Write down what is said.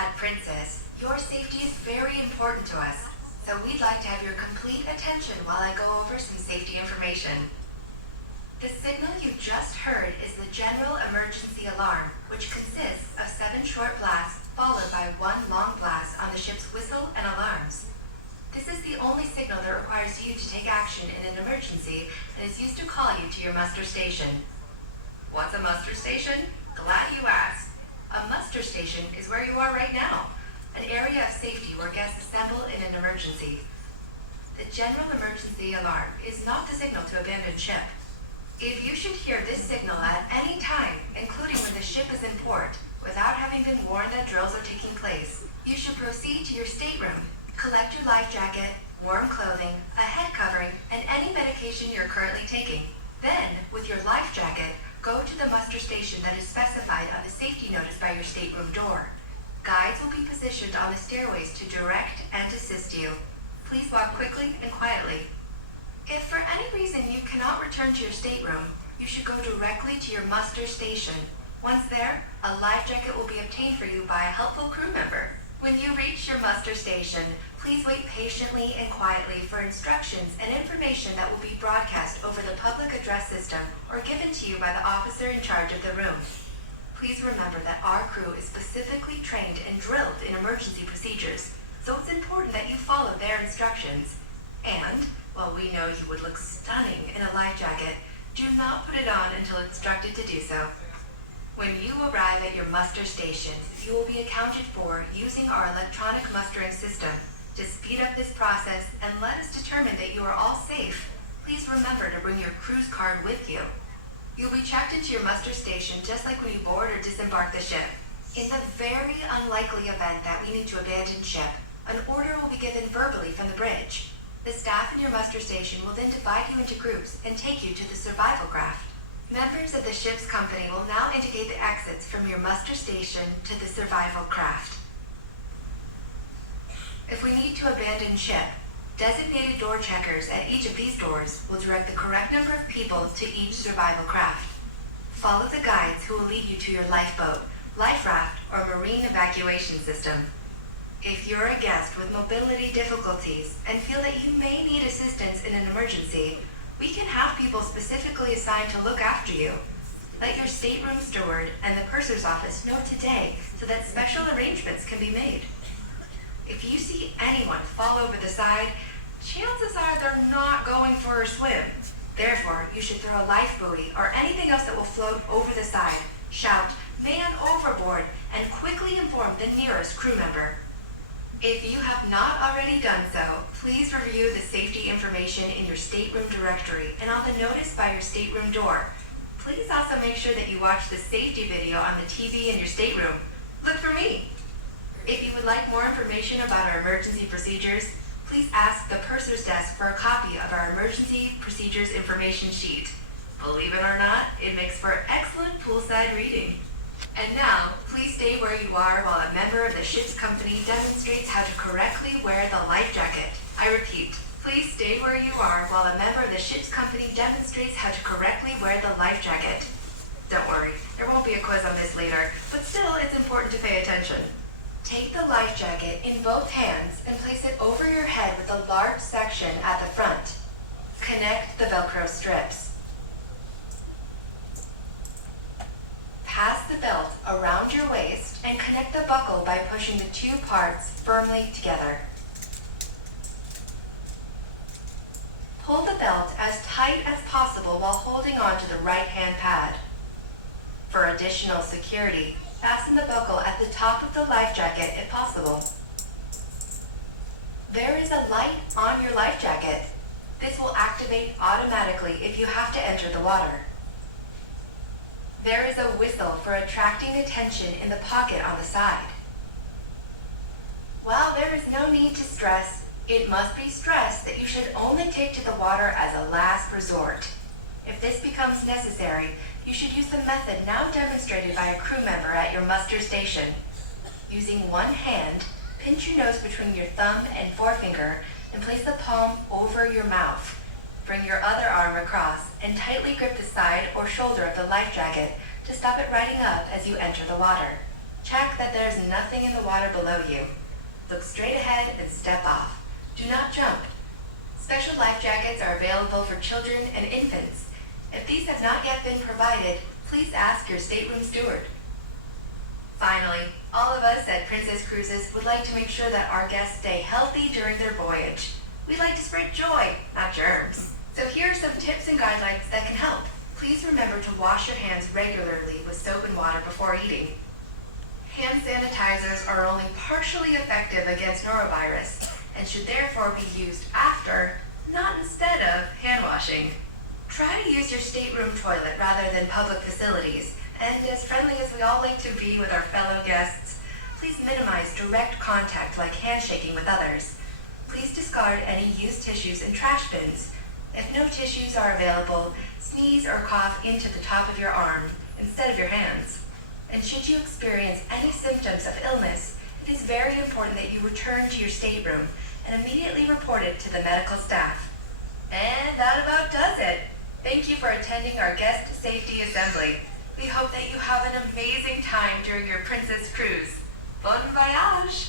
At Princess, your safety is very important to us, so we'd like to have your complete attention while I go over some safety information. The signal you just heard is the general emergency alarm, which consists of 7 short blasts followed by 1 long blast on the ship's whistle and alarms. This is the only signal that requires you to take action in an emergency and is used to call you to your muster station. What's a muster station? Glad you asked. A muster station is where you are right now, an area of safety where guests assemble in an emergency. The general emergency alarm is not the signal to abandon ship. If you should hear this signal at any time, including when the ship is in port, without having been warned that drills are taking place, you should proceed to your stateroom, collect your life jacket, warm clothing, a head covering, and any medication you're currently taking. Then, with your life jacket, go to the muster station that is specified on the safety notice by your stateroom door. Guides will be positioned on the stairways to direct and assist you. Please walk quickly and quietly. If for any reason you cannot return to your stateroom, you should go directly to your muster station. Once there, a life jacket will be obtained for you by a helpful crew member. When you reach your muster station, please wait patiently and quietly for instructions and information that will be broadcast over the public address system or given to you by the officer in charge of the room. Please remember that our crew is specifically trained and drilled in emergency procedures, so it's important that you follow their instructions. And, while we know you would look stunning in a life jacket, do not put it on until instructed to do so. When you arrive at your muster station, you will be accounted for using our electronic mustering system. To speed up this process and let us determine that you are all safe, please remember to bring your cruise card with you. You'll be checked into your muster station just like when you board or disembark the ship. In the very unlikely event that we need to abandon ship, an order will be given verbally from the bridge. The staff in your muster station will then divide you into groups and take you to the survival craft. Members of the ship's company will now indicate the exits from your muster station to the survival craft. If we need to abandon ship, designated door checkers at each of these doors will direct the correct number of people to each survival craft. Follow the guides who will lead you to your lifeboat, life raft, or marine evacuation system. If you're a guest with mobility difficulties and feel that you may need assistance in an emergency, we can have people specifically assigned to look after you. Let your stateroom steward and the purser's office know today so that special arrangements can be made. If you see anyone fall over the side, chances are they're not going for a swim. Therefore, you should throw a life buoy or anything else that will float over the side, shout, "Man overboard," and quickly inform the nearest crew member. If you have not already done so, please review the safety information in your stateroom directory and on the notice by your stateroom door. Please also make sure that you watch the safety video on the TV in your stateroom. Look for me. If you would like more information about our emergency procedures, please ask the purser's desk for a copy of our emergency procedures information sheet. Believe it or not, it makes for excellent poolside reading. And now, please stay where you are while a member of the ship's company demonstrates how to correctly wear the life jacket. I repeat, please stay where you are while a member of the ship's company demonstrates how to correctly wear the life jacket. Don't worry, there won't be a quiz on this later, but still it's important to pay attention. Take the life jacket in both hands and place it over your head with a large section at the front. Connect the Velcro strips. Pass the belt around your waist and connect the buckle by pushing the 2 parts firmly together. Pull the belt as tight as possible while holding on to the right hand pad. For additional security, fasten the buckle at the top of the life jacket if possible. There is a light on your life jacket. This will activate automatically if you have to enter the water. There is a whistle for attracting attention in the pocket on the side. While there is no need to stress, it must be stressed that you should only take to the water as a last resort. If this becomes necessary, you should use the method now demonstrated by a crew member at your muster station. Using one hand, pinch your nose between your thumb and forefinger and place the palm over your mouth. Bring your other arm across and tightly grip the side or shoulder of the life jacket to stop it riding up as you enter the water. Check that there is nothing in the water below you. Look straight ahead and step off. Do not jump. Special life jackets are available for children and infants. If these have not yet been provided, please ask your stateroom steward. Finally, all of us at Princess Cruises would like to make sure that our guests stay healthy during their voyage. We like to spread joy, not germs. So here are some tips and guidelines that can help. Please remember to wash your hands regularly with soap and water before eating. Hand sanitizers are only partially effective against norovirus and should therefore be used after, not instead of, hand washing. Try to use your stateroom toilet rather than public facilities, and as friendly as we all like to be with our fellow guests, please minimize direct contact like handshaking with others. Please discard any used tissues in trash bins. If no tissues are available, sneeze or cough into the top of your arm instead of your hands. And should you experience any symptoms of illness, it is very important that you return to your stateroom and immediately report it to the medical staff. And that about does it. Thank you for attending our guest safety assembly. We hope that you have an amazing time during your Princess Cruise. Bon voyage!